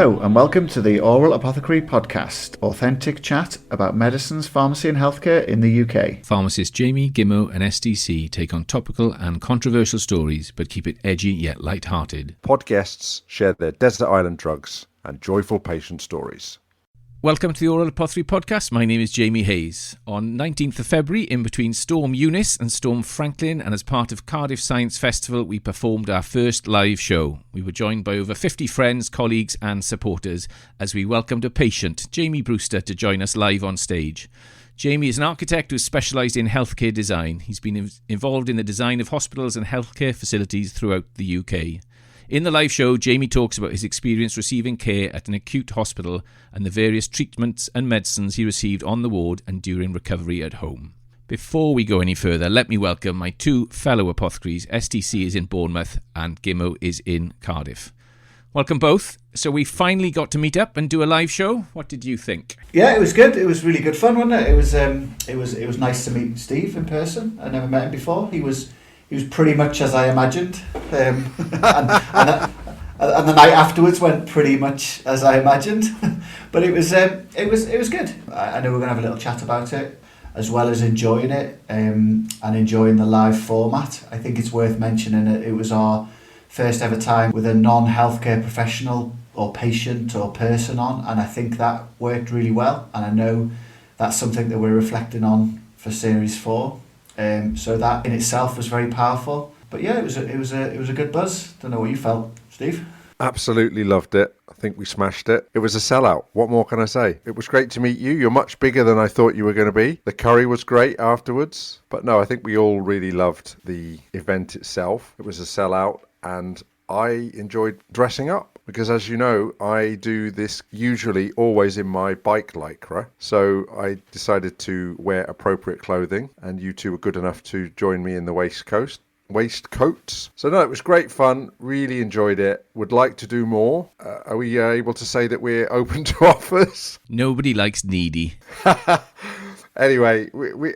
Hello and welcome to the Aural Apothecary Podcast, authentic chat about medicines, pharmacy and healthcare in the UK. Pharmacists Jamie, Gimmo and SDC take on topical and controversial stories but keep it edgy yet light-hearted. Podcasts share their desert island drugs and joyful patient stories. Welcome to the Aural Apothecary Podcast. My name is Jamie Hayes. On 19th of February, in between Storm Eunice and Storm Franklin, and as part of Cardiff Science Festival, we performed our first live show. We were joined by over 50 friends, colleagues and supporters as we welcomed a patient, Jamie Brewster, to join us live on stage. Jamie is an architect who's specialised in healthcare design. He's been involved in the design of hospitals and healthcare facilities throughout the UK. In the live show, Jamie talks about his experience receiving care at an acute hospital and the various treatments and medicines he received on the ward and during recovery at home. Before we go any further, let me welcome my two fellow apothecaries. STC is in Bournemouth and Gimmo is in Cardiff. Welcome both. So we finally got to meet up and do a live show. What did you think? Yeah, it was good. It was really good fun, wasn't it? It was nice to meet Steve in person. I never met him before. He was pretty much as I imagined, and the night afterwards went pretty much as I imagined. But it was good. I know we're going to have a little chat about it, as well as enjoying it and enjoying the live format. I think it's worth mentioning it was our first ever time with a non-healthcare professional or patient or person on, and I think that worked really well. And I know that's something that we're reflecting on for Series 4. So that in itself was very powerful. But yeah, it was a good buzz. Don't know what you felt, Steve. Absolutely loved it. I think we smashed it. It was a sellout. What more can I say? It was great to meet you. You're much bigger than I thought you were going to be. The curry was great afterwards. But no, I think we all really loved the event itself. It was a sellout and I enjoyed dressing up. Because as you know, I do this usually always in my bike lycra. So I decided to wear appropriate clothing and you two were good enough to join me in the waistcoats. So no, it was great fun. Really enjoyed it. Would like to do more. Are we able to say that we're open to offers? Nobody likes needy. Anyway,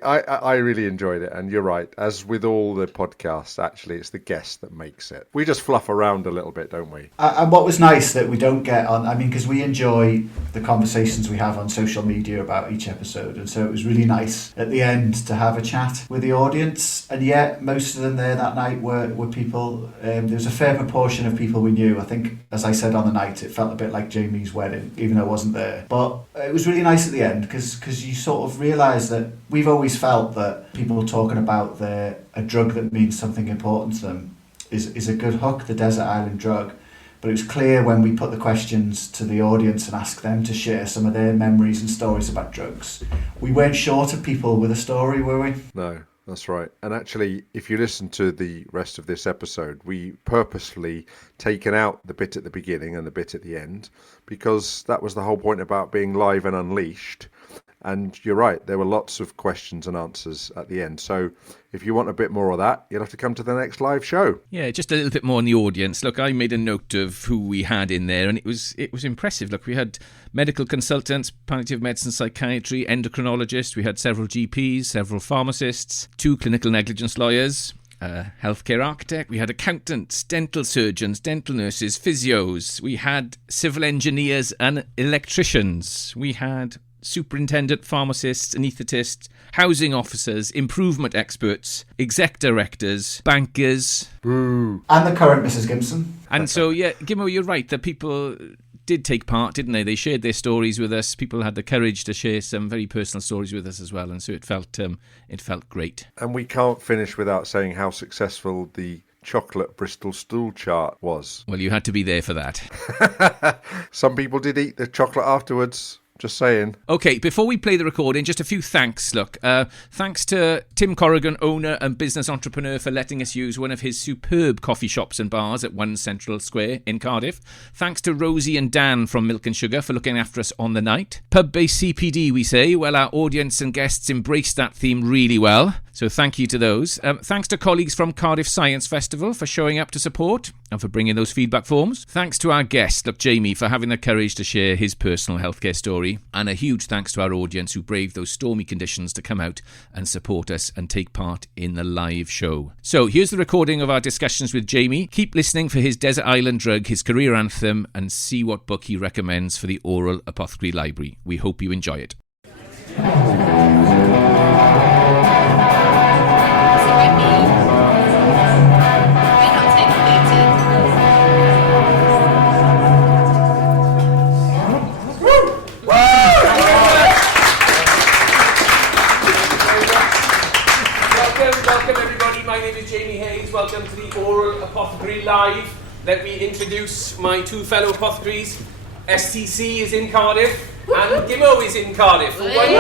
I really enjoyed it, and you're right. As with all the podcasts, actually, it's the guest that makes it. We just fluff around a little bit, don't we? And what was nice that we don't get on, because we enjoy the conversations we have on social media about each episode, and so it was really nice at the end to have a chat with the audience, and yet most of them there that night were people, there was a fair proportion of people we knew. I think, as I said on the night, it felt a bit like Jamie's wedding, even though I wasn't there. But it was really nice at the end, because you sort of realise that we've always felt that people talking about a drug that means something important to them is a good hook, the desert island drug. But it was clear when we put the questions to the audience and asked them to share some of their memories and stories about drugs, we weren't short of people with a story, were we? No, that's right. And actually, if you listen to the rest of this episode, we purposefully taken out the bit at the beginning and the bit at the end, because that was the whole point about being live and unleashed. And you're right, there were lots of questions and answers at the end. So if you want a bit more of that, you'll have to come to the next live show. Yeah, just a little bit more on the audience. Look, I made a note of who we had in there, and it was impressive. Look, we had medical consultants, palliative medicine, psychiatry, endocrinologists. We had several GPs, several pharmacists, 2 clinical negligence lawyers, a healthcare architect. We had accountants, dental surgeons, dental nurses, physios. We had civil engineers and electricians. We had superintendent, pharmacists, anaesthetists, housing officers, improvement experts, exec directors, bankers. Boo. And the current Mrs. Gibson. And so, yeah, Gimmo, you're right. The people did take part, didn't they? They shared their stories with us. People had the courage to share some very personal stories with us as well. And so it felt great. And we can't finish without saying how successful the chocolate Bristol stool chart was. Well, you had to be there for that. Some people did eat the chocolate afterwards. Just saying. Okay, before we play the recording, just a few thanks. Look, thanks to Tim Corrigan, owner and business entrepreneur, for letting us use one of his superb coffee shops and bars at 1 Central Square in Cardiff. Thanks to Rosie and Dan from Milk and Sugar for looking after us on the night. Pub-based CPD, we say. Well, our audience and guests embraced that theme really well. So thank you to those. Thanks to colleagues from Cardiff Science Festival for showing up to support and for bringing those feedback forms. Thanks to our guest, Jamie, for having the courage to share his personal healthcare story. And a huge thanks to our audience who braved those stormy conditions to come out and support us and take part in the live show. So here's the recording of our discussions with Jamie. Keep listening for his Desert Island Drug, his career anthem, and see what book he recommends for the Aural Apothecary Library. We hope you enjoy it. Welcome everybody, my name is Jamie Hayes. Welcome to the Aural Apothecary Live. Let me introduce my two fellow apothecaries. STC is in Cardiff and Gimmo is in Cardiff. One night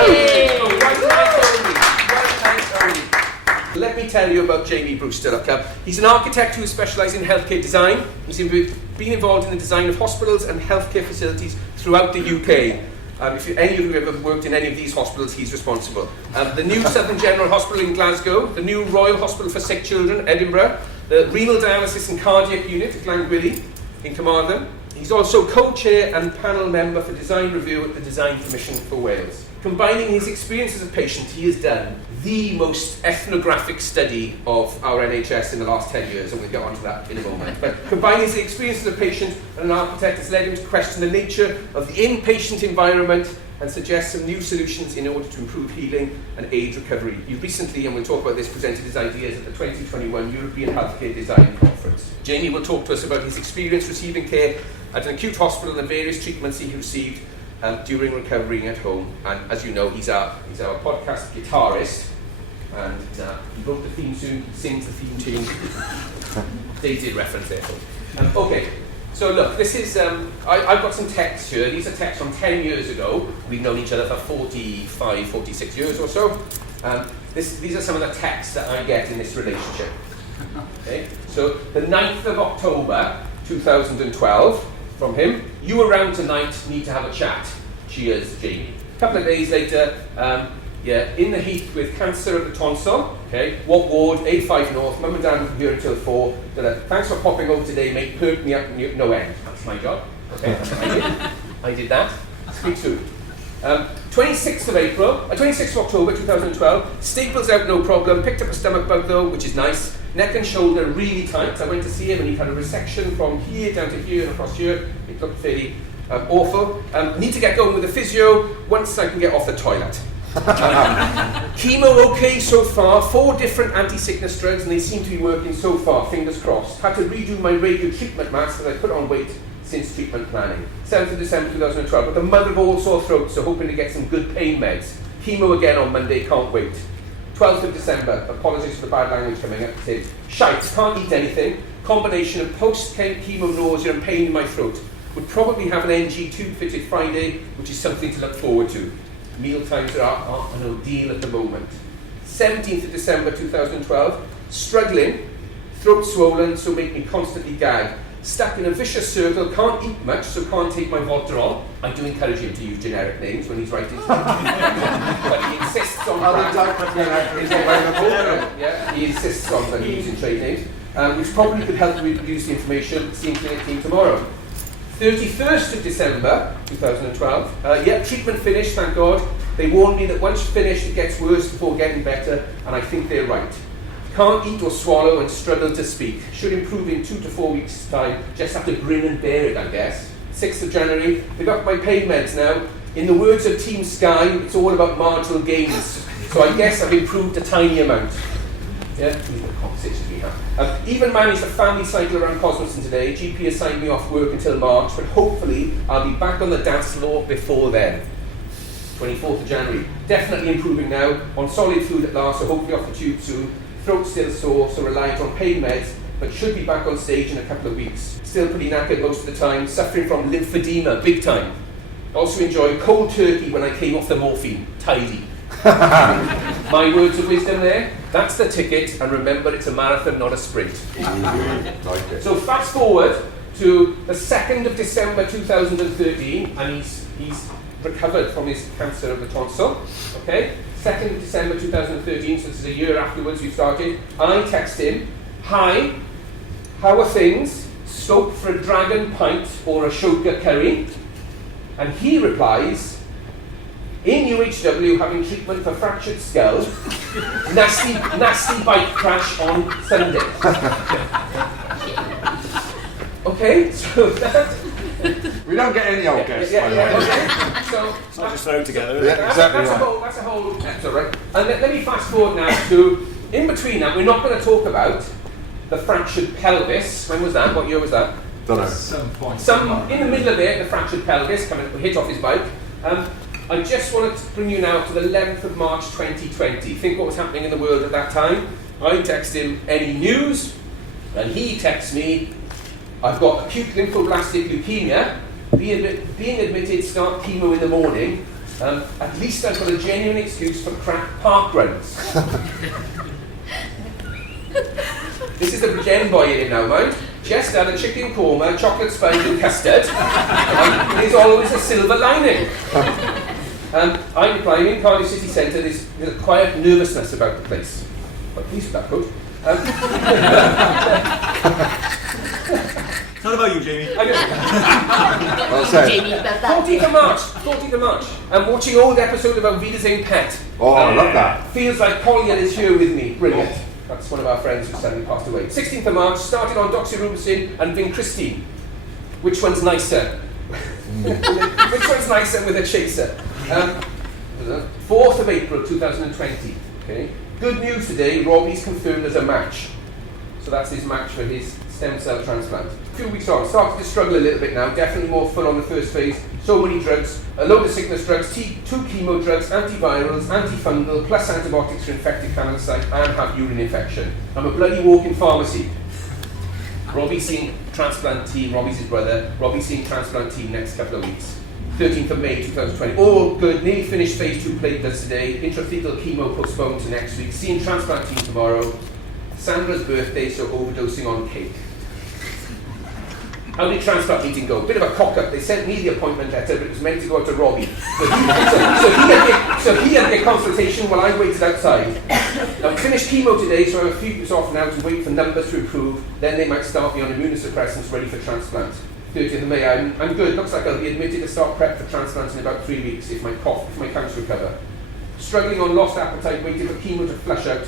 only. Let me tell you about Jamie Brewster. He's an architect who is specialised in healthcare design. He's been involved in the design of hospitals and healthcare facilities throughout the UK. If any of you have ever worked in any of these hospitals, he's responsible. The new Southern General Hospital in Glasgow, the new Royal Hospital for Sick Children, Edinburgh, the renal dialysis and cardiac unit at Glangwili in Carmarthen. He's also co-chair and panel member for design review at the Design Commission for Wales. Combining his experience as a patient, he has done the most ethnographic study of our NHS in the last 10 years, and we'll get onto that in a moment. But combining his experience as a patient and an architect has led him to question the nature of the inpatient environment and suggest some new solutions in order to improve healing and aid recovery. He recently, and we'll talk about this, presented his ideas at the 2021 European Healthcare Design Conference. Jamie will talk to us about his experience receiving care at an acute hospital and the various treatments he received during recovering at home. And as you know, he's our podcast guitarist, and he wrote the theme tune, he sings the theme tune. Dated reference there. Okay. So look, this is, I've got some texts here. These are texts from 10 years ago. We've known each other for 45, 46 years or so. These are some of the texts that I get in this relationship. Okay? So the 9th of October, 2012, from him. You around tonight, need to have a chat. Cheers, Jamie. A couple of days later, in the heat with cancer of the tonsil. Okay, what ward? A5 North. Mum and Dad will be here until 4. Thanks for popping over today, mate. Perked me up no end. That's my job. Okay, I did that. Speak soon. 26th of October 2012. Staples out, no problem. Picked up a stomach bug though, which is nice. Neck and shoulder really tight. I went to see him and he had a resection from here down to here and across here. It looked fairly awful. Need to get going with the physio once I can get off the toilet. Chemo okay so far, 4 different anti-sickness drugs and they seem to be working so far, fingers crossed. Had to redo my radio treatment mask that I put on weight since treatment planning. 7th of December 2012, but the mother of all sore throats, so hoping to get some good pain meds. Chemo again on Monday, can't wait. 12th of December, apologies for the bad language coming up today. Shite, can't eat anything. Combination of post-chemo nausea and pain in my throat. Would probably have an NG tube fitted Friday, which is something to look forward to. Meal times are an ordeal at the moment. 17th of December 2012, struggling, throat swollen, so make me constantly gag. Stuck in a vicious circle, can't eat much, so can't take my Voltarol. I do encourage him to use generic names when he's writing. But he insists on he insists on them using trade names, which probably could help reproduce the information. See clinic team tomorrow. 31st of December 2012. Treatment finished, thank God. They warned me that once finished, it gets worse before getting better, and I think they're right. Can't eat or swallow and struggle to speak. Should improve in 2 to 4 weeks' time. Just have to grin and bear it, I guess. 6th of January, they've got my pain meds now. In the words of Team Sky, it's all about marginal gains. So I guess I've improved a tiny amount. Yeah, these are the conversations we have. Even managed a family cycle around Cosmoston today. GP has signed me off work until March, but hopefully I'll be back on the dance floor before then. 24th of January. Definitely improving now. On solid food at last, so hopefully off the tube soon. Throat still sore, so reliant on pain meds, but should be back on stage in a couple of weeks. Still pretty knackered most of the time, suffering from lymphedema, big time. Also enjoyed cold turkey when I came off the morphine, tidy. My words of wisdom there, that's the ticket, and remember it's a marathon, not a sprint. So fast forward to the 2nd of December 2013, and he's recovered from his cancer of the tonsil, okay? 2nd of December 2013, so this is a year afterwards we started. I text him, "Hi, how are things? Scope for a dragon pint or a shoka curry?" And he replies, "In UHW having treatment for fractured skull, nasty bike crash on Sunday." Okay, so that... We don't get any old guests, by the way. Okay. So It's not just thrown together. Yeah, exactly that's right. that's a whole episode, right? And let me fast forward now to, in between that, we're not going to talk about the fractured pelvis. When was that? What year was that? Don't know. Some point. In the middle of it, the fractured pelvis coming hit off his bike. I just wanted to bring you now to the 11th of March 2020. Think what was happening in the world at that time. I text him, "Any news?" And he texts me, "I've got acute lymphoblastic leukemia, being admitted, start chemo in the morning. At least I've got a genuine excuse for crap park runs." This is the Gen boy in him now, mind. Just had a chicken korma, chocolate sponge and custard. There's always a silver lining. I reply, "In Cardiff City Centre, there's a quiet nervousness about the place." Quite pleased with that quote. It's not about you, Jamie. I don't. Well said. Jamie, about that. 14th of March. I'm watching old episode about Wiedersehen Pet. Oh, I love that. Feels like Collier is here with me. Brilliant. That's one of our friends who sadly passed away. 16th of March, started on doxyrubisin and vincristine. Which one's nicer? Which one's nicer with a chaser? 4th of April 2020. Okay. Good news today, Robbie's confirmed as a match. So that's his match for his stem cell transplant. A few weeks on, started to struggle a little bit now, definitely more fun on the first phase. So many drugs, a load of sickness drugs, 2 chemo drugs, antivirals, antifungal, plus antibiotics for infected canal site, and have urine infection. I'm a bloody walking pharmacy. Robbie's seeing transplant team, Robbie's his brother, Robbie's seeing transplant team next couple of weeks. 13th of May 2020. All good, nearly finished phase 2 platelets today, intrathecal chemo postponed to next week, seeing transplant team tomorrow. Sandra's birthday, so overdosing on cake. How did transplant meeting go? Bit of a cock-up. They sent me the appointment letter, but it was meant to go out to Robbie. So he had the consultation while I waited outside. I've finished chemo today, so I have a few weeks off now to wait for numbers to improve. Then they might start me on immunosuppressants ready for transplant. 30th of May, I'm good. Looks like I'll be admitted to start prep for transplants in about 3 weeks if my counts recover. Struggling on lost appetite, waiting for chemo to flush out.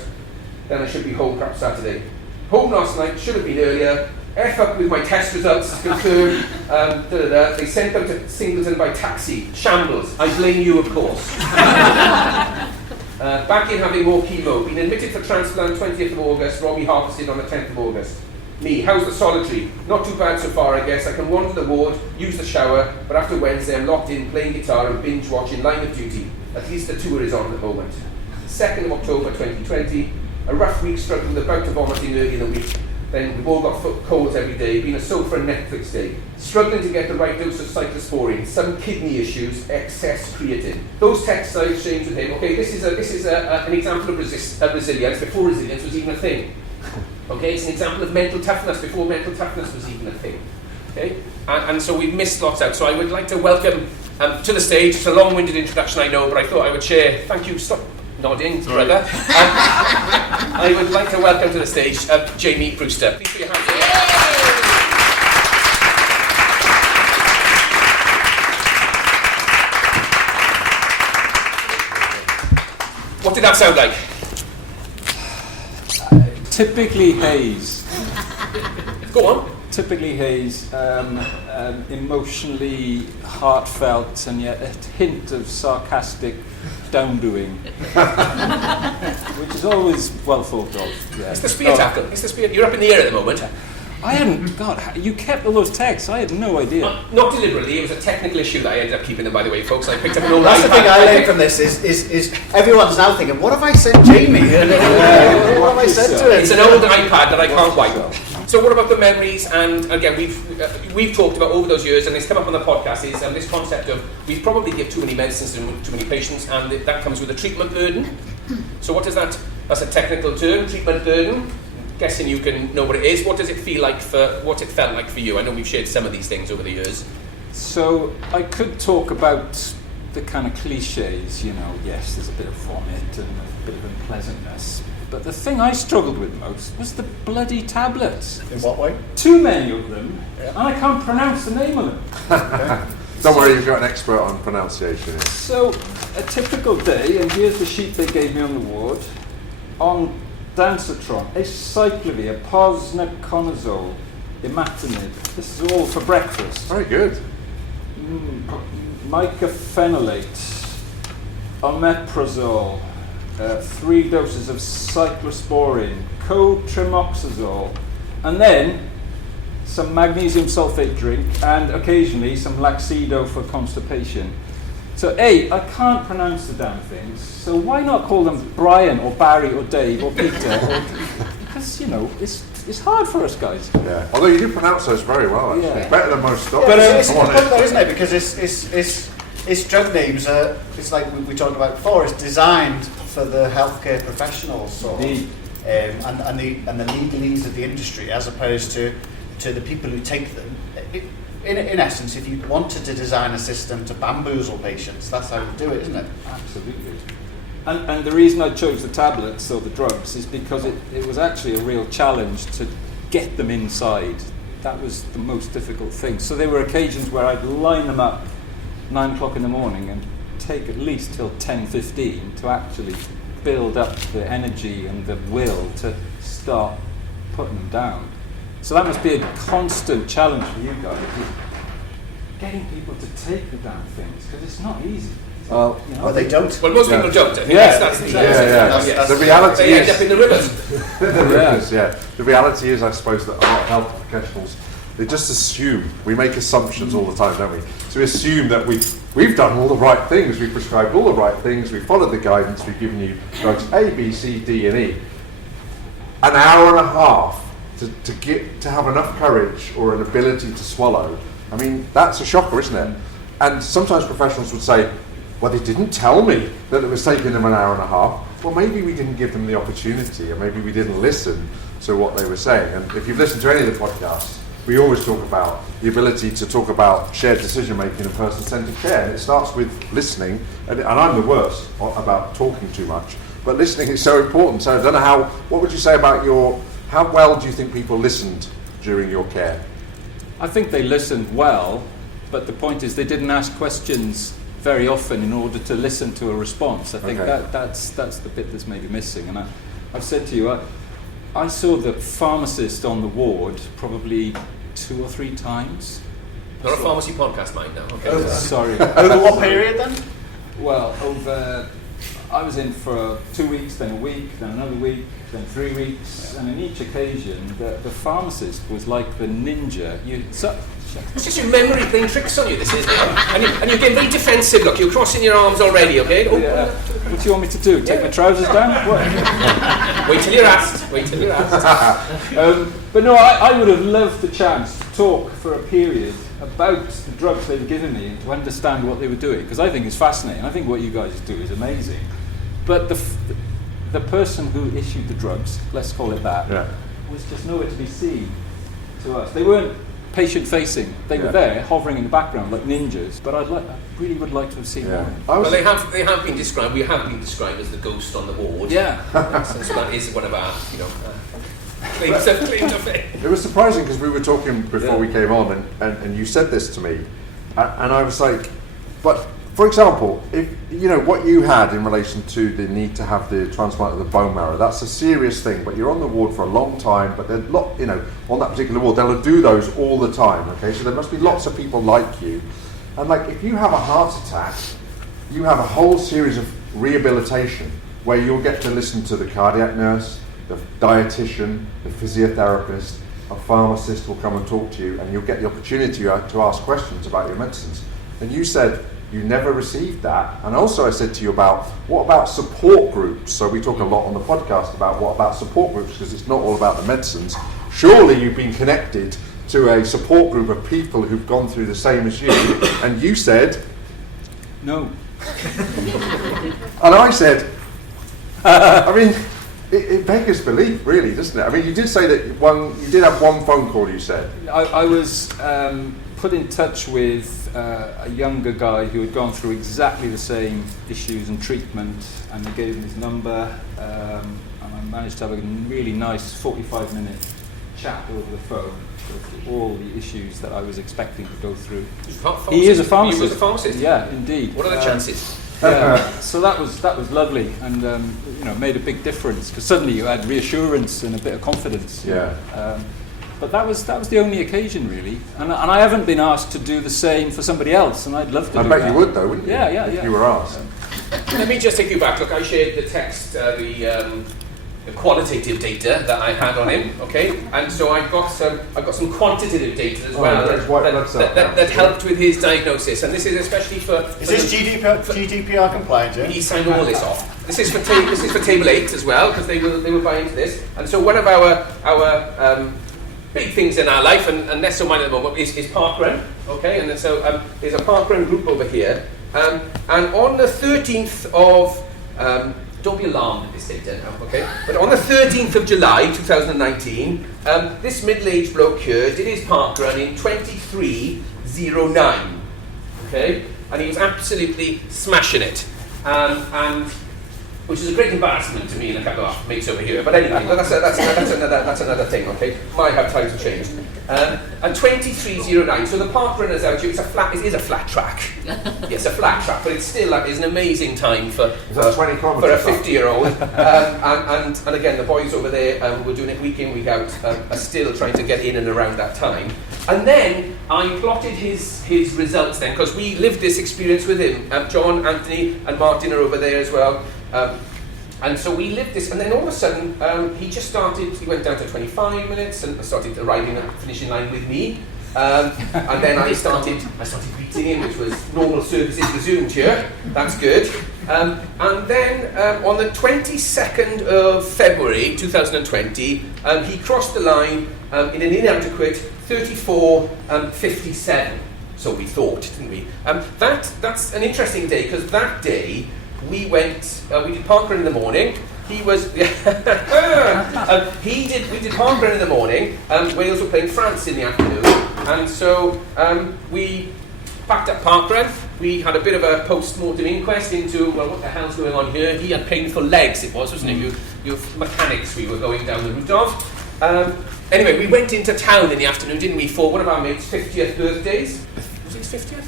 Then I should be home perhaps Saturday. Home last night, should have been earlier. F up with my test results, confirmed. They sent out to Singleton by taxi. Shambles. I blame you, of course. Back in having more chemo. Been admitted for transplant 20th of August. Robbie harvested on the 10th of August. Me, how's the solitary? Not too bad so far, I guess. I can wander the ward, use the shower, but after Wednesday I'm locked in, playing guitar and binge watching Line of Duty. At least the tour is on at the moment. 2nd of October 2020. A rough week, struggling with a bout of vomiting early in the week. Then we've all got foot colds every day, been a sofa and Netflix day. Struggling to get the right dose of cyclosporine, some kidney issues, excess creatine. Those texts I exchanged with him, okay, this is an example of resilience before resilience was even a thing. Okay, it's an example of mental toughness before mental toughness was even a thing. Okay, and so we've missed lots out. So I would like to welcome to the stage, it's a long-winded introduction I know, but I thought I would share, thank you, stop nodding, brother. I would like to welcome to the stage Jamie Brewster. Please put your hands together. What did that sound like? Typically haze. Go on. Typically haze, emotionally heartfelt, and yet a hint of sarcastic down-doing, which is always well thought of. Yeah. It's the spear tackle. It's the spear. You're up in the air at the moment. I hadn't. God, you kept all those texts. I had no idea. Not deliberately. It was a technical issue that I ended up keeping them. By the way, folks, I picked up an old. That's the thing I learned from this is everyone's now thinking, what have I sent Jamie? What have I sent to him? It's an old iPad that I can't wipe. So what about the memories? And again, we've talked about over those years, and it's come up on the podcast, is this concept of we've probably give too many medicines to too many patients, and that comes with a treatment burden. So what is that? That's a technical term, treatment burden. Guessing you can know what it is. What does it feel like what it felt like for you? I know we've shared some of these things over the years. So I could talk about the kind of cliches, yes, there's a bit of vomit and a bit of unpleasantness. But the thing I struggled with most was the bloody tablets. In what way? Too many of them, and I can't pronounce the name of them. Don't worry, you've got an expert on pronunciation here. So, a typical day, and here's the sheet they gave me on the ward. On Dansatron, acyclovir, posnaconazole, imatinib. This is all for breakfast. Very good. Mycophenolate, omeprazole, 3 doses of cyclosporin, cotrimoxazole, and then some magnesium sulfate drink, and occasionally some Laxido for constipation. So I can't pronounce the damn things, so why not call them Brian or Barry or Dave or Peter? Because, it's hard for us guys. Yeah. Although you do pronounce those very well, actually. Yeah. Better than most But doctors. it's important though, isn't it? Because it's drug names are, it's like we talked about before, it's designed for the healthcare professionals sort of, and the legalese of the industry, as opposed to the people who take them. In essence, if you wanted to design a system to bamboozle patients, that's how you do it, isn't it? Absolutely. And the reason I chose the tablets or the drugs is because it was actually a real challenge to get them inside. That was the most difficult thing. So there were occasions where I'd line them up 9 o'clock in the morning and take at least till 10:15 to actually build up the energy and the will to start putting them down. So that must be a constant challenge for you guys, getting people to take the damn things, because it's not easy. Well, They don't. Well, most people don't. I think Yeah. that's the The reality They end is... up in the rivers. The reality is, I suppose, that a lot of health professionals, they just assume. We make assumptions all the time, don't we? So we assume that we've done all the right things, we've prescribed all the right things, we've followed the guidance, we've given you drugs A, B, C, D, and E. An hour and a half to have enough courage or an ability to swallow. I mean, that's a shocker, isn't it? And sometimes professionals would say, well, they didn't tell me that it was taking them an hour and a half. Well, maybe we didn't give them the opportunity, or maybe we didn't listen to what they were saying. And if you've listened to any of the podcasts, we always talk about the ability to talk about shared decision-making and person-centered care. And it starts with listening, and I'm the worst about talking too much, but listening is so important. So I don't know what would you say about how well do you think people listened during your care? I think they listened well, but the point is they didn't ask questions very often in order to listen to a response. I think that's the bit that's maybe missing. And I've said to you, I saw the pharmacist on the ward probably 2 or 3 times. Not a pharmacy podcast, mind now. Okay. Sorry. Over what period then? Well, I was in for 2 weeks, then a week, then another week, then 3 weeks, and on each occasion, the pharmacist was like the ninja. It's just your memory playing tricks on you, this is, isn't it? And you're getting very defensive, look, you're crossing your arms already, okay? Oh. Yeah. What do you want me to do? Take my trousers down? What? Wait till you're asked. But no, I would have loved the chance to talk for a period about the drugs they were giving me and to understand what they were doing, because I think it's fascinating. I think what you guys do is amazing. But the person who issued the drugs, let's call it that, was just nowhere to be seen to us. They weren't patient-facing. They were there, hovering in the background like ninjas. But I really would like to have seen more. Well, they have been described. We have been described as the ghost on the ward. Yeah. So that is one of our, claims to fame. It was surprising because we were talking before we came on, and you said this to me, and I was like, but for example, if what you had in relation to the need to have the transplant of the bone marrow, that's a serious thing. But you're on the ward for a long time. But there's on that particular ward, they'll do those all the time. Okay, so there must be lots of people like you, and like if you have a heart attack, you have a whole series of rehabilitation where you'll get to listen to the cardiac nurse, the dietitian, the physiotherapist, a pharmacist will come and talk to you, and you'll get the opportunity to ask questions about your medicines. And you said you never received that. And also I said to you what about support groups? So we talk a lot on the podcast about what about support groups, because it's not all about the medicines. Surely you've been connected to a support group of people who've gone through the same as you, and you said No. and I said, I mean, it beggars belief, really, doesn't it? I mean, you did say that you did have one phone call, you said. I was put in touch with a younger guy who had gone through exactly the same issues and treatment, and they gave him his number, and I managed to have a really nice 45-minute chat over the phone with all the issues that I was expecting to go through. He is a pharmacist. He was a pharmacist? Yeah, indeed. What are the chances? So that was lovely, and made a big difference, because suddenly you had reassurance and a bit of confidence. But that was the only occasion, really, and I haven't been asked to do the same for somebody else, and I'd love to. I do bet that. you would, though, wouldn't you? Yeah. If you were asked. Let me just take you back. Look, I shared the text, the qualitative data that I had on him. Okay, and so I've got some quantitative data as well that helped with his diagnosis, and this is especially for. Is this GDPR compliant? Yeah? He signed all this off. This is for table 8 as well, because they will buy into this. And so one of our big things in our life, and less so mine at the moment, is parkrun. Okay, and so there's a parkrun group over here, and on the 13th of don't be alarmed at this data now, okay? But on the 13th of July 2019, this middle-aged bloke here did his parkrun in 23:09. Okay, and he was absolutely smashing it, and which is a great embarrassment to me and a couple of mates over here. But anyway, that's another thing. Okay, might have times have changed. And 23:09. So the park runners out here, it is a flat track. Yes, a flat track, but it's still is an amazing time for a 50-year-old. And again, the boys over there who are doing it week in, week out are still trying to get in and around that time. And then I plotted his results then, because we lived this experience with him. John, Anthony, and Martin are over there as well. And so we lived this, and then all of a sudden he went down to 25 minutes and started arriving at the finishing line with me. And then I started greeting him, which was normal services resumed here. That's good. And then on the 22nd of February 2020, he crossed the line in an inadequate 34:57. So we thought, didn't we? That's an interesting day, because that day we did parkrun in the morning. We did parkrun in the morning. Wales were playing France in the afternoon, and so we packed up parkrun. We had a bit of a post-mortem inquest into what the hell's going on here. He had painful legs. It was, wasn't it? You mechanics we were going down the route of. Anyway, we went into town in the afternoon, didn't we, for one of our mates' 50th birthdays. Was it his 50th?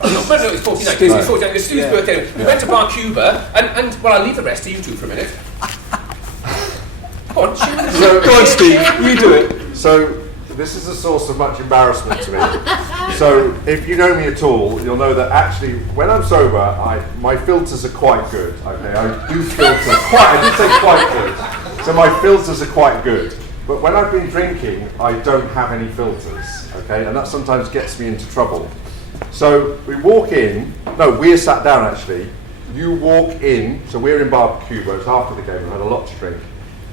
Oh, no, it's 49. It's 49. It's Stu's birthday. We went to Bar Cuba, and I'll leave the rest to you two for a minute. Go on, Go on, Steve. You do it. So this is a source of much embarrassment to me. So if you know me at all, you'll know that actually, when I'm sober, my filters are quite good. Okay, I do filter quite. I did say quite good. So my filters are quite good. But when I've been drinking, I don't have any filters. Okay, and that sometimes gets me into trouble. So we walk in. No, we're sat down actually. You walk in. So we're in Bar Cuba. It's after the game. We had a lot to drink.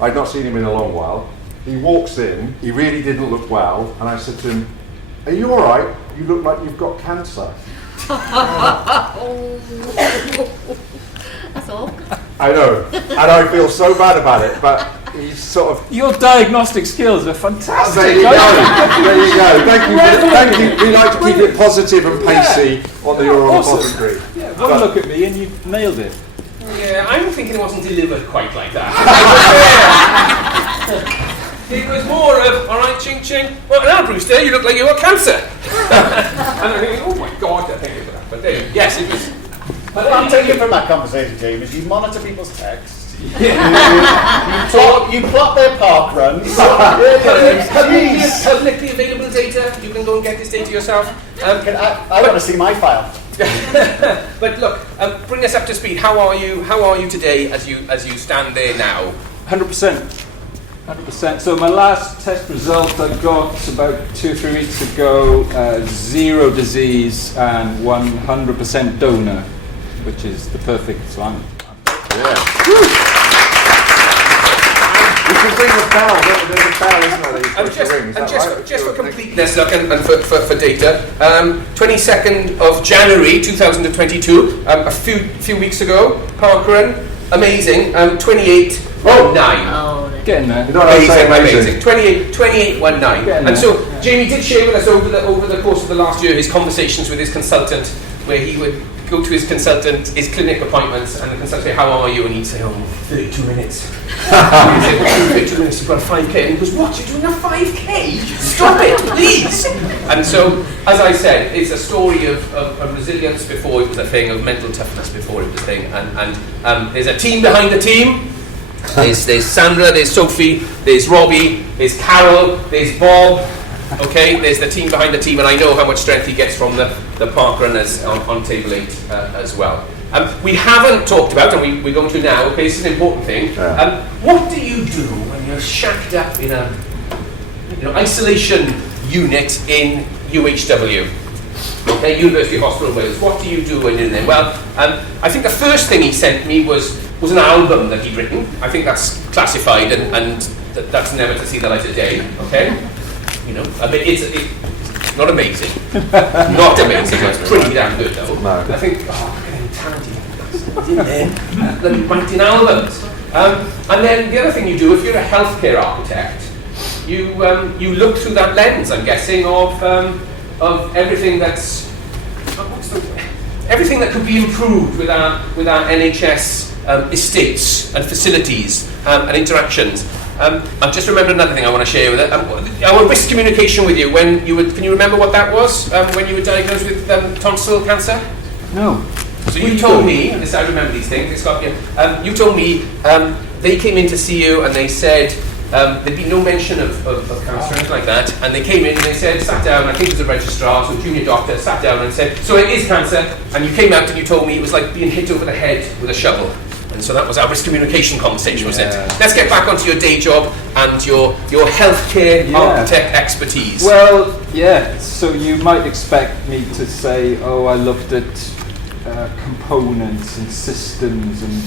I'd not seen him in a long while. He walks in. He really didn't look well, and I said to him, "Are you all right? You look like you've got cancer." That's all. I know, and I feel so bad about it, but he's sort of. Your diagnostic skills are fantastic. There you go. There you go. Thank you. We like to keep it positive and pacey on the Aural Apothecary. Yeah, one look at me and you've nailed it. Yeah, I'm thinking it wasn't delivered quite like that. It was more of, all right, ching ching. Well, now, Brewster, you look like you got cancer. And I'm thinking, oh my God, thank you for that. But there, yes, it was. What I'm taking from that conversation, James, is you monitor people's texts. You plot their park runs. Publicly available data. You can go and get this data yourself. I want to see my file. But look, bring us up to speed. How are you today as you stand there now? 100%. So my last test result I got about 2 or 3 weeks ago, 0 disease and 100% donor, which is the perfect one. Yeah. You can bring the bell. There's a bell, isn't there? That you're supposed to ring. Just for completeness, look, and for data, 22nd of January 2022, a few weeks ago, parkrun, amazing, 28:09. Oh, Getting there. You know what I was saying, Amazing. 2819. Yeah, And so Jamie did share with us over the course of the last year his conversations with his consultant, where he would go to his consultant, his clinic appointments, and the consultant would say, "How are you?" And he'd say, "Oh, 32 minutes." And he'd say, "Well, 32 minutes, you've got a 5k." And he goes, "What, you're doing a 5k? Stop it, please." And so, as I said, it's a story of resilience before it was a thing, of mental toughness before it was a thing. And there's a team behind the team. There's Sandra, there's Sophie, there's Robbie, there's Carol, there's Bob. Okay, there's the team behind the team, and I know how much strength he gets from the park runners on table 8 as well. We haven't talked about, and we're going to now, okay, this is an important thing. What do you do when you're shacked up in a isolation unit in UHW? Okay, University Hospital Wales. What do you do when you're in there? Well, I think the first thing he sent me was an album that he'd written. I think that's classified and that's never to see the light of day, okay? I mean, it's not amazing. Not amazing. It's pretty damn good, though. No. I think, look at him talented. He's in there. Let me writing albums. And then the other thing you do, if you're a healthcare architect, you look through that lens, I'm guessing, of everything that's everything that could be improved with our NHS estates and facilities and interactions. I've just remembered another thing I want to share with it. Our risk communication with you when can you remember what that was when you were diagnosed with tonsil cancer? No. So you told me, and this, I remember these things, you told me they came in to see you and they said there'd be no mention of cancer or anything like that, and they came in and they said, sat down, I think it was a registrar, so a junior doctor, sat down and said, so it is cancer, and you came out and you told me it was like being hit over the head with a shovel. And so that was our risk communication conversation, was it? Let's get back onto your day job and your healthcare architect expertise. Well, yeah, so you might expect me to say, oh, I looked at components and systems and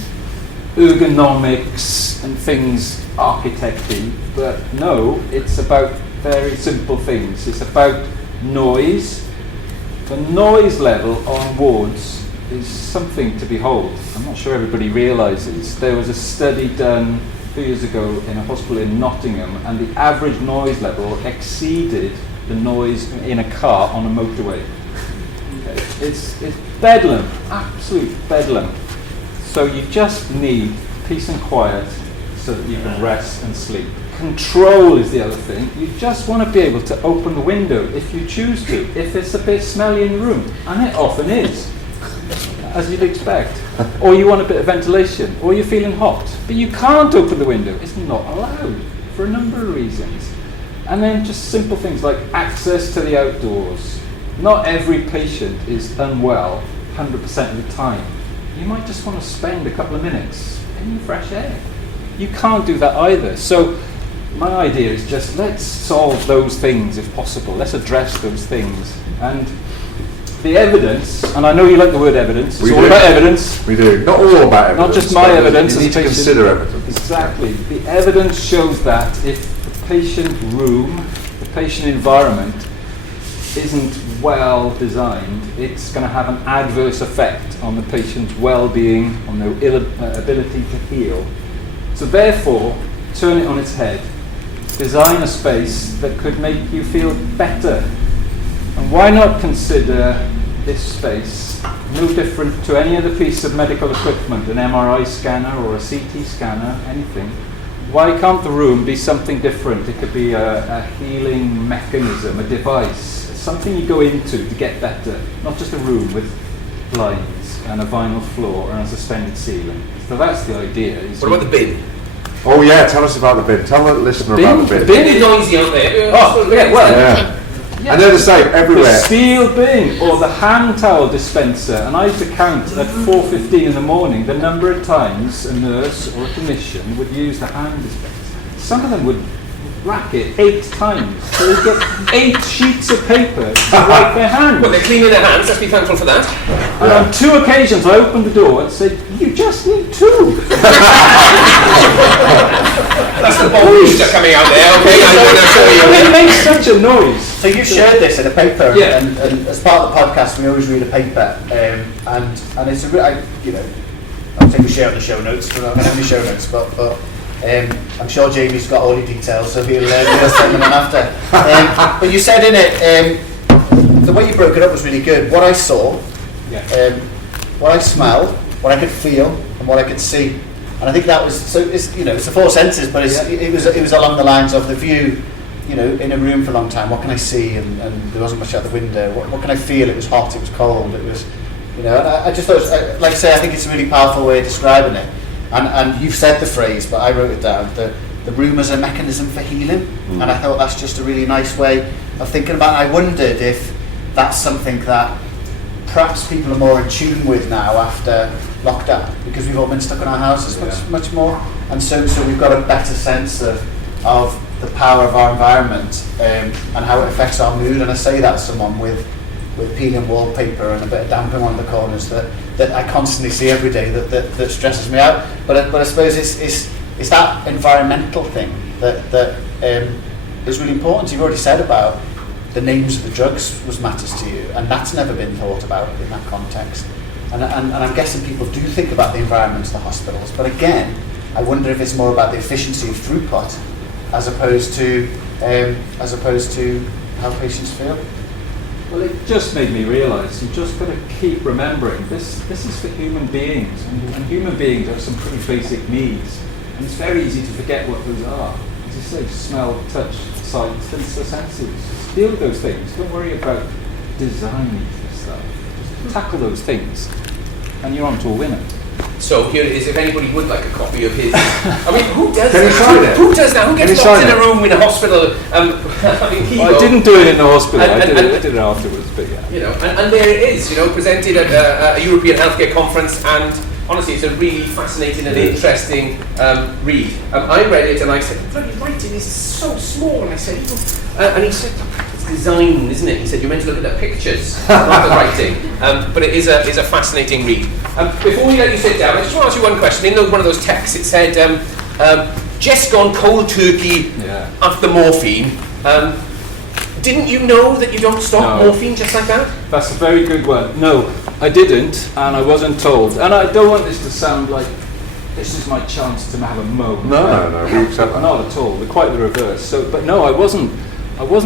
ergonomics and things architecty, but no, it's about very simple things. It's about noise. The noise level on wards is something to behold. I'm not sure everybody realises. There was a study done 2 years ago in a hospital in Nottingham, and the average noise level exceeded the noise in a car on a motorway. Okay. It's bedlam, absolute bedlam. So you just need peace and quiet so that you can rest and sleep. Control is the other thing. You just want to be able to open the window if you choose to, if it's a bit smelly in the room, and it often is, as you'd expect. Or you want a bit of ventilation, or you're feeling hot, but you can't open the window. It's not allowed for a number of reasons. And then just simple things like access to the outdoors. Not every patient is unwell 100% of the time. You might just want to spend a couple of minutes in the fresh air. You can't do that either. So my idea is just let's solve those things if possible. Let's address those things. And the evidence, and I know you like the word evidence, it's all about evidence. We do. Not all about evidence. Not just my evidence. You need to consider evidence. Exactly. The evidence shows that if the patient room, the patient environment isn't well designed, it's going to have an adverse effect on the patient's well-being, on their ability to heal. So therefore, turn it on its head. Design a space that could make you feel better. And why not consider this space no different to any other piece of medical equipment, an MRI scanner or a CT scanner, anything? Why can't the room be something different? It could be a healing mechanism, a device, something you go into to get better, not just a room with blinds and a vinyl floor and a suspended ceiling. So that's the idea. What about the bin? Oh yeah, tell us about the bin. Tell the listener about the bin. The bin is noisy out there. Oh, yeah, well. Yeah. And they're the same everywhere. The steel bin or the hand towel dispenser, and I used to count at 4:15 in the morning the number of times a nurse or a clinician would use the hand dispenser. Some of them would rack it 8 times, so they'd get 8 sheets of paper to wipe their hands. Well, they're cleaning their hands, let's be thankful for that. And on 2 occasions I opened the door and said, you just need 2. That's the bomb booster coming out there, okay? I'm going to show you. It makes such a noise. So you shared this in a paper, Yeah. and as part of the podcast, we always read a paper, and it's a I think we share on the show notes, but I don't have any show notes, but I'm sure Jamie's got all your details, so he'll send them on after. But you said in it, the way you broke it up was really good. What I saw, what I smelled, what I could feel, and what I could see. And I think that was, so it's, it's the four senses, but it was along the lines of the view, in a room for a long time. What can I see? And there wasn't much out the window. What can I feel? It was hot, it was cold, it was, and I just thought, like I say, I think it's a really powerful way of describing it. And you've said the phrase, but I wrote it down, the room as a mechanism for healing. And I thought that's just a really nice way of thinking about it. I wondered if that's something that perhaps people are more in tune with now after lockdown, because we've all been stuck in our houses much more. And so we've got a better sense of the power of our environment and how it affects our mood. And I say that as someone with peeling wallpaper and a bit of damp in one of the corners that I constantly see every day that stresses me out. But I suppose it's that environmental thing that is really important. You've already said about the names of the drugs was matters to you, and that's never been thought about in that context. And I'm guessing people do think about the environments, the hospitals, but again, I wonder if it's more about the efficiency of throughput as opposed to how patients feel. Well, it just made me realise you've just got to keep remembering this is for human beings, and human beings have some pretty basic needs, and it's very easy to forget what those are. As you say, smell, touch, sight, the senses. Just deal with those things. Don't worry about designing this stuff. Just tackle those things, and you're on to a winner. So here it is, if anybody would like a copy of his. I mean, who does Can that? he sign it? Who does that? Who gets locked in a room in a hospital? I didn't do it in the hospital, I did it afterwards, but yeah. And there it is, presented at a European healthcare conference, and honestly, it's a really fascinating and interesting read. I read it and I said, bloody writing is so small, and I said, and he said, it's design, isn't it? He said, you're meant to look at the pictures, not the writing. But it is a fascinating read. Before we let you sit down, I just want to ask you one question. In one of those texts, it said, just gone cold turkey after morphine. Didn't you know that you don't stop morphine just like that? That's a very good one. No, I didn't, and I wasn't told. And I don't want this to sound like this is my chance to have a moan. No, we accept that. Not at all. Quite the reverse. But no, I wasn't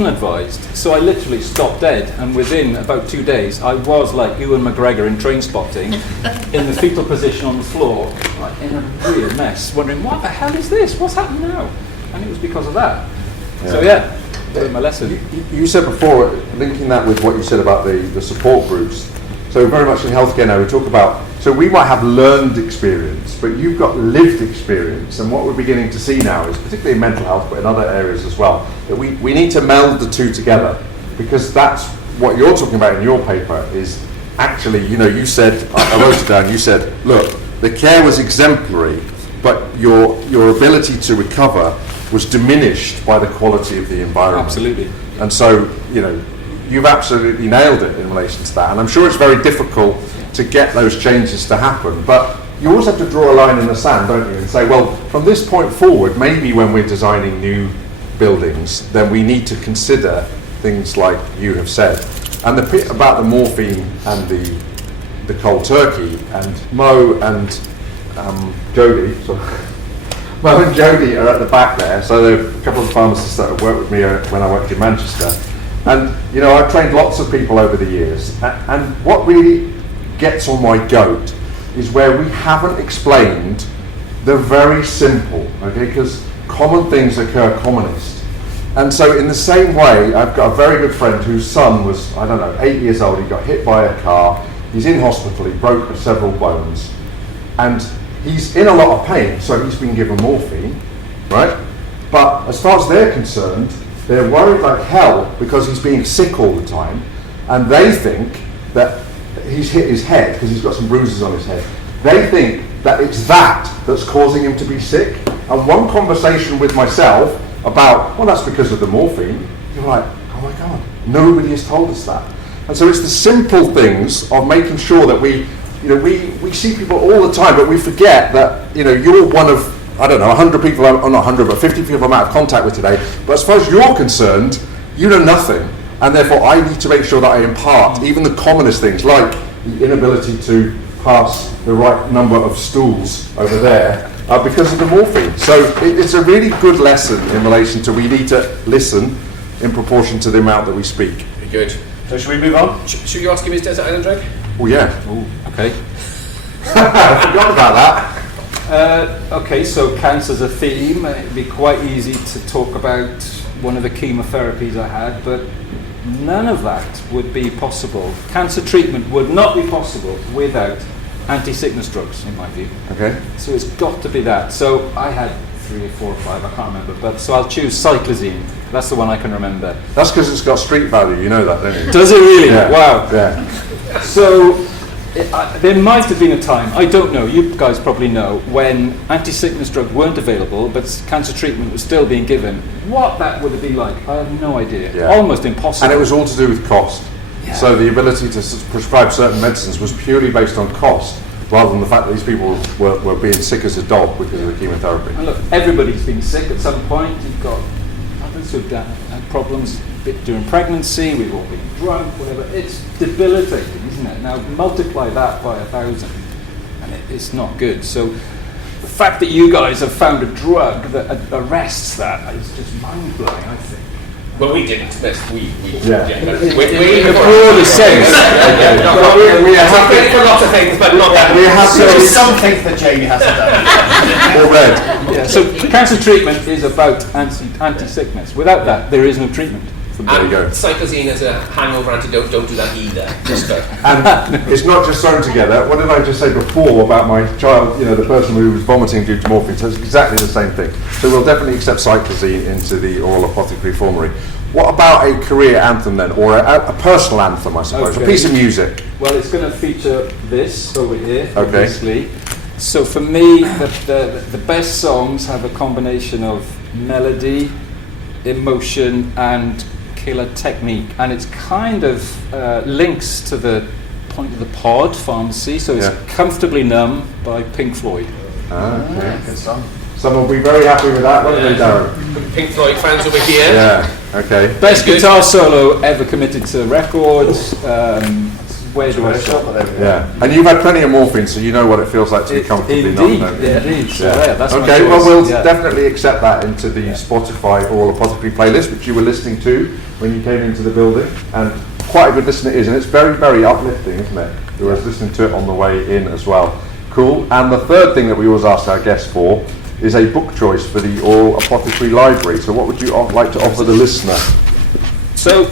advised. So I literally stopped dead, and within about 2 days, I was like Ewan McGregor in Train Spotting, in the fetal position on the floor, like in a real mess, wondering what the hell is this? What's happening now? And it was because of that. So learned my lesson. You said before, linking that with what you said about the support groups. So very much in healthcare now, we talk about, so we might have learned experience, but you've got lived experience. And what we're beginning to see now is, particularly in mental health, but in other areas as well, that we need to meld the two together, because that's what you're talking about in your paper is actually, you said, I wrote it down, you said, look, the care was exemplary, but your ability to recover was diminished by the quality of the environment. Absolutely. And so, you've absolutely nailed it in relation to that. And I'm sure it's very difficult to get those changes to happen. But you always have to draw a line in the sand, don't you? And say, well, from this point forward, maybe when we're designing new buildings, then we need to consider things like you have said. And the bit about the morphine and the cold turkey, and Mo and Jodie, Mo and Jodie are at the back there, so there are a couple of pharmacists that have worked with me when I worked in Manchester. And, I've trained lots of people over the years, and what really gets on my goat is where we haven't explained the very simple, okay, because common things occur commonest. And so in the same way, I've got a very good friend whose son was, 8 years old, he got hit by a car, he's in hospital, he broke several bones, and he's in a lot of pain, so he's been given morphine, right? But as far as they're concerned, they're worried like hell because he's being sick all the time, and they think that he's hit his head because he's got some bruises on his head. They think that it's that's causing him to be sick. And one conversation with myself about, well, that's because of the morphine, you're like, oh my God, nobody has told us that. And so it's the simple things of making sure that we see people all the time, but we forget that, you're one of, 100 people, or not 100, but 50 people I'm out of contact with today. But as far as you're concerned, you know nothing. And therefore I need to make sure that I impart even the commonest things, like the inability to pass the right number of stools over there. because of the morphine. So it's a really good lesson in relation to we need to listen in proportion to the amount that we speak. Very good. So should we move on? Should you ask him his desert island drug? Oh yeah. Ooh, okay. I forgot about that. Okay, so cancer's a theme. It'd be quite easy to talk about one of the chemotherapies I had, but none of that would be possible. Cancer treatment would not be possible without anti-sickness drugs, in my view. Okay. So it's got to be that. So I had 3 or 4 or 5, I can't remember, but so I'll choose cyclazine. That's the one I can remember. That's because it's got street value, you know that, don't you? Does it really? Yeah. Wow. Yeah. So there might have been a time, I don't know, you guys probably know, when anti-sickness drugs weren't available but cancer treatment was still being given. What that would have been like, I have no idea. Yeah. Almost impossible. And it was all to do with cost. Yeah. So the ability to prescribe certain medicines was purely based on cost, rather than the fact that these people were being sick as a dog because of the chemotherapy. And look, everybody's been sick at some point. You've got others who've had problems during pregnancy, we've all been drunk, whatever. It's debilitating, isn't it? Now multiply that by 1,000 and it's not good. So the fact that you guys have found a drug that arrests that is just mind-blowing, I think. Well, we didn't. Yeah. We In a broader sense. We are happy for lots of things, but not that. We have So to something that Jamie hasn't done. or read. Yeah, so cancer treatment is about anti-sickness. Without that, there is no treatment. There you go. Cyclazine as a hangover antidote, don't do that either. Just go. And it's not just thrown together. What did I just say before about my child, the person who was vomiting due to morphine? So it's exactly the same thing. So we'll definitely accept cyclazine into the Aural Apothecary Formulary. What about a career anthem then, or a personal anthem, I suppose, Okay. a piece of music? Well, it's going to feature this over here, Okay. obviously. So for me, the best songs have a combination of melody, emotion, and killer technique, and it's kind of links to the point of the pod, Pharmacy, so it's Yeah. Comfortably Numb by Pink Floyd. Okay. Good song. Someone will be very happy with that, won't they, Darren? Pink Floyd fans over here. Yeah, okay. Best Good. guitar solo ever committed to records. Where do I stop? Yeah, and you've had plenty of morphine, so you know what it feels like to be comfortably Indeed, numb, don't you? indeed. So, Yeah. yeah, that's my Okay, choice. well, we'll Yeah. definitely accept that into the Spotify Aural Apothecary playlist, which you were listening to when you came into the building. And quite a good listen it is, and it's very, very uplifting, isn't it? I was listening to it on the way in as well. Cool. And the third thing that we always ask our guests for is a book choice for the Aural Apothecary Library. So what would you like to offer the listener? So,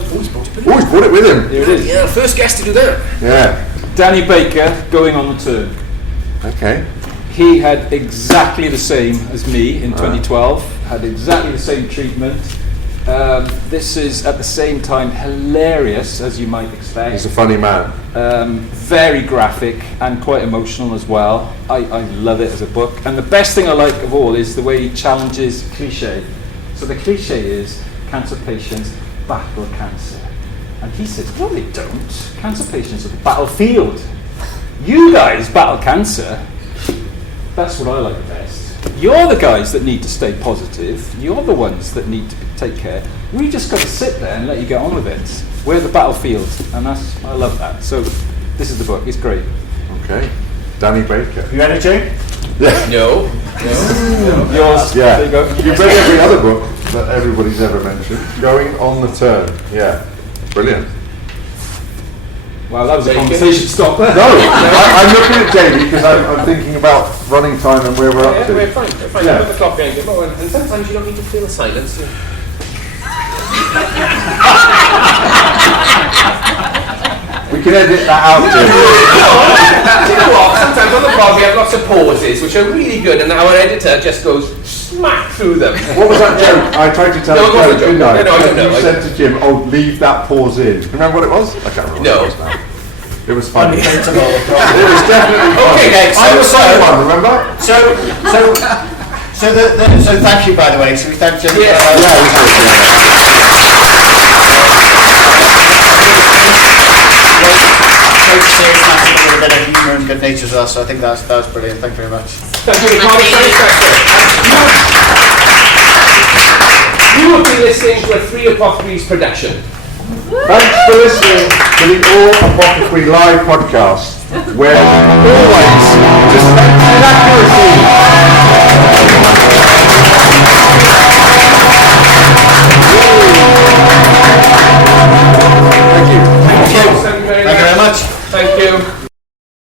Oh, he's brought it with him. here it is. Yeah, first guest to do that. Yeah. Danny Baker, Going on the Turn. Okay. He had exactly the same as me in 2012, had exactly the same treatment. This is at the same time hilarious, as you might expect. He's a funny man. Very graphic and quite emotional as well. I love it as a book. And the best thing I like of all is the way he challenges cliche. So the cliche is cancer patients battle cancer. And he says, no they don't. Cancer patients are the battlefield. You guys battle cancer. That's what I like best. You're the guys that need to stay positive. You're the ones that need to take care. We just got to sit there and let you get on with it. We're the battlefield, and I love that. So this is the book. It's great. Okay. Danny Baker. You ready, Jane? No. Yours. Yeah. There you go. You've read every other book that everybody's ever mentioned. Going on the Turn. Yeah. Brilliant. Wow, that was a Very good. conversation stopper. No, I'm looking at Jamie because I'm thinking about running time and where we're up Yeah, to. we're fine. We're fine. Yeah. Put the clock behind you. And sometimes you don't need to feel the silence. We can edit that out, Jamie. Do you know what? Sometimes on the pod we have lots of pauses which are really good, and our editor just goes smack through them. What was that joke? I tried to tell No, a it wasn't joke, a joke. didn't I? No, I don't know. You said to Jim, "Oh, leave that pause in." Remember what it was? I can't remember. No. What it was now. It was funny. It Okay, was definitely funny. then, I was so- someone, remember? so thank you, by the way. So we thank Jamie. Yes. Yeah, it was good. Take it serious, and with a bit of humour and good nature as well. So I think that was brilliant. Thank you very much. Thank you, Cardiff Science Festival. You will be listening to a 3 Apothecaries production. Thanks for listening to the Aural Apothecary Live podcast, where always, just inaccuracy. Bye.